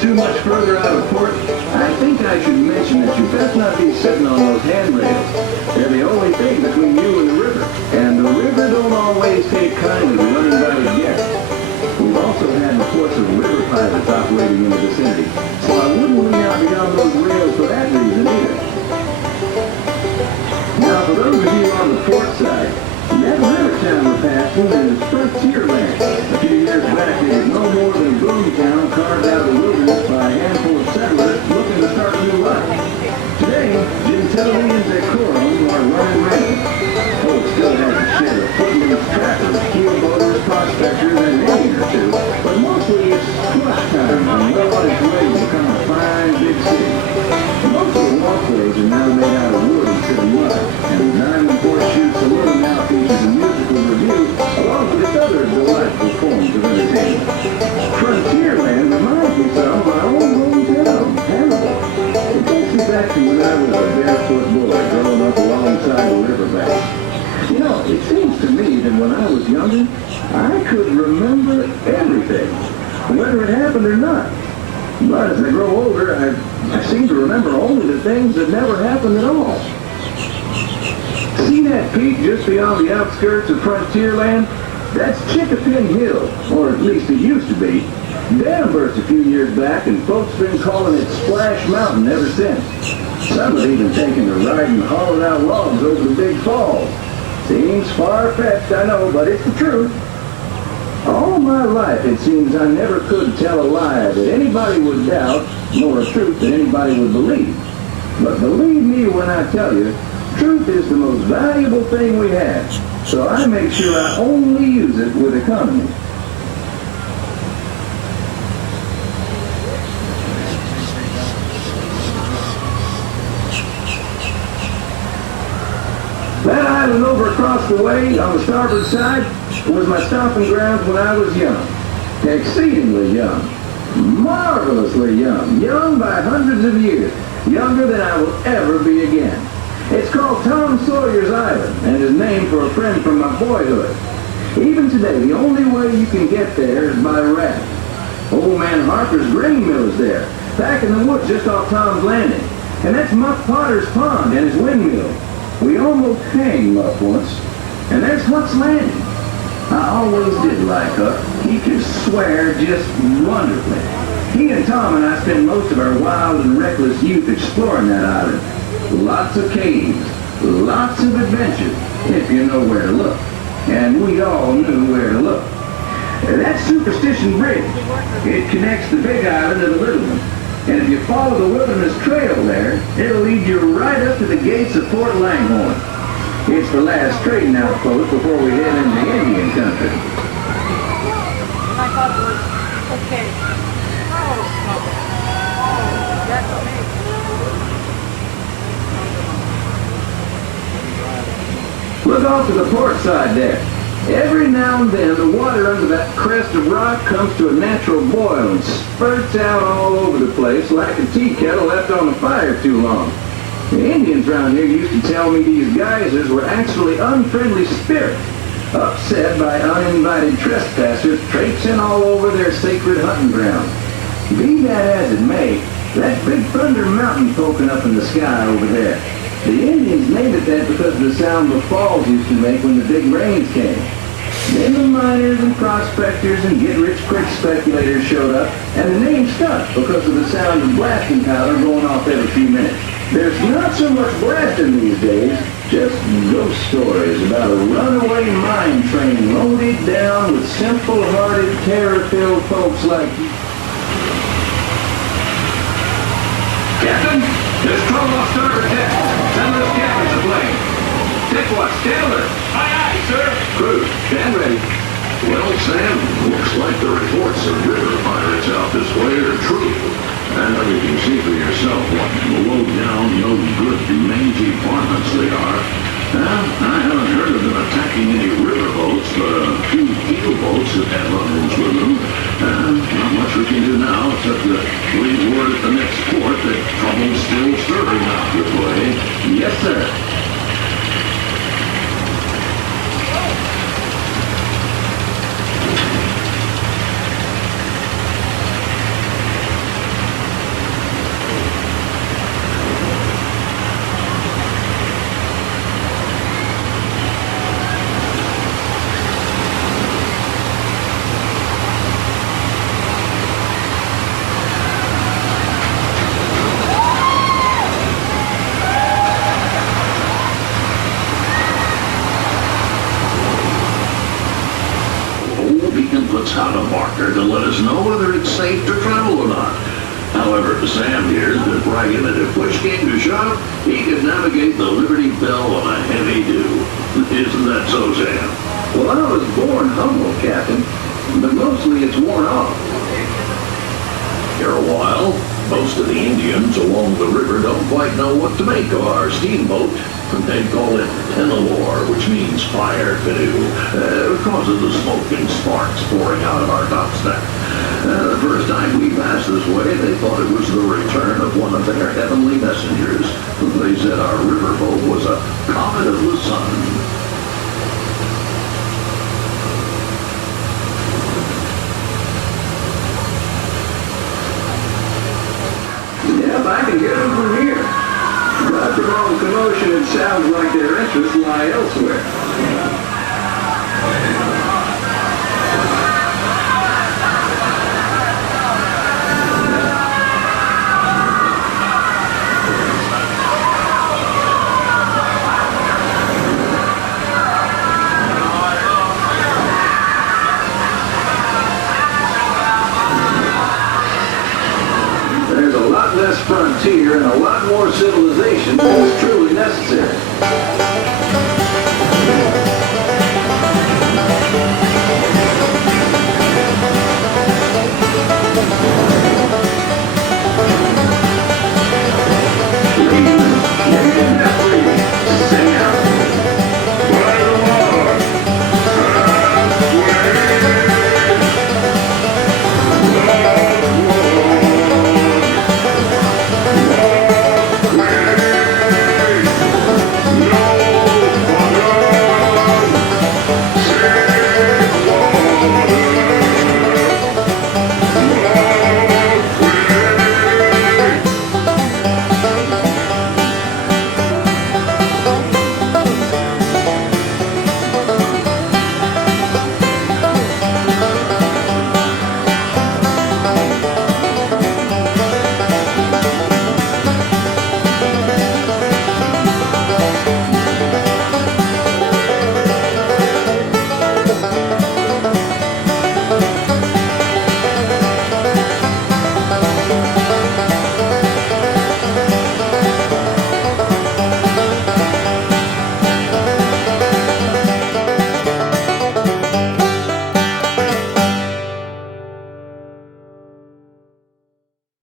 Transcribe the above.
too much further out of port, I think I should mention that you best not be sitting on those handrails. They're the only thing between you and the river. And the river don't always take kindly to running by the guests. We've also had reports of river pirates operating in the vicinity, so I wouldn't lean out beyond those rails for that reason either. Now, for those of you on the port side, that river town we're passing is Frontierland. A few years back, it was no more than a boom town carved out of the wilderness by a handful of settlers looking to start a new life. Today, gentility and decorum are running rampant. Oh, it still has a share of footloose trappers, keelboaters, prospectors, and an Indian or two, but mostly it's flush time and well on its way to become a fine big city. Most of the walkways are now made out of wood instead of mud, and the Diamond Horseshoe Saloon now features a musical review along with its other delightful forms of entertainment. Frontierland reminds me some of my own hometown, Hannibal. It takes me back to when I was a barefoot boy growing up alongside the riverbank. You know, it seems to me that when I was younger, I could remember everything, whether it happened or not. But as I grow older, I seem to remember only the things that never happened at all. See that peak just beyond the outskirts of Frontierland? That's Chickapin Hill, or at least it used to be. Dam burst a few years back, and folks been calling it Splash Mountain ever since. Some have even taken to riding hauling out logs over the big falls. Seems far-fetched, I know, but it's the truth. All my life, it seems I never could tell a lie that anybody would doubt, nor a truth that anybody would believe. But believe me when I tell you, truth is the most valuable thing we have. So I make sure I only use it with economy. That island over across the way on the starboard side was my stomping grounds when I was young. Exceedingly young. Marvelously young. Young by hundreds of years. Younger than I will ever be again. It's called Tom Sawyer's Island and is named for a friend from my boyhood. Even today, the only way you can get there is by raft. Old man Harper's grain mill is there, back in the woods just off Tom's Landing. And that's Muck Potter's pond and his windmill. We almost hanged Muck once. And there's Huck's Landing. I always did like Huck. He could swear just wonderfully. He and Tom and I spent most of our wild and reckless youth exploring that island. Lots of caves, lots of adventure, if you know where to look. And we all knew where to look. That's Superstition Bridge. It connects the big island to the little one. And if you follow the Wilderness Trail there, it'll lead you right up to the gates of Fort Langhorne. It's the last trading outpost before we head into Indian country. And I thought it was okay. Oh, that's amazing. Look off to the port side there. Every now and then, the water under that crest of rock comes to a natural boil and spurts out all over the place like a tea kettle left on the fire too long. The Indians around here used to tell me these geysers were actually unfriendly spirits, upset by uninvited trespassers traipsing all over their sacred hunting ground. Be that as it may, that big thunder mountain poking up in the sky over there, the Indians named it that because of the sound the falls used to make when the big rains came. Then the miners and prospectors and get-rich-quick speculators showed up, and the name stuck because of the sound of blasting powder going off every few minutes. There's not so much blasting these days, just ghost stories about a runaway mine train loaded down with simple-hearted, terror-filled folks like you. Captain, there's trouble off starboard deck. Send those captains to plane. Deck watch, Taylor. Aye, aye, sir. Crew, stand ready. Well, Sam, looks like the reports of river pirates out this way are true. And you can see for yourself what low-down, no-good, mangy varmints they are. I haven't heard of them attacking any riverboats, but a few keelboats have had run-ins with them. Not much we can do now, except to leave word at the next port that trouble's still stirring out this way. Yes, sir. there to let us know whether it's safe to travel or not. However, Sam here has been bragging that if push came to shove, he could navigate the Liberty Belle on a heavy dew. Isn't that so, Sam? Well, I was born humble, Captain, but mostly it's worn off. Here a while, most of the Indians along the river don't quite know what to make of our steamboat. They call it Tenalore, which means fire canoe, because of the smoke and sparks pouring out of our topstack. The first time we passed this way, they thought it was the return of one of their heavenly messengers. They said our riverboat was a comet of the sun. Yep, I can get them from here. But from all the commotion, it sounds like their interests lie elsewhere. There's a lot less frontier and a lot more civilization than is truly necessary.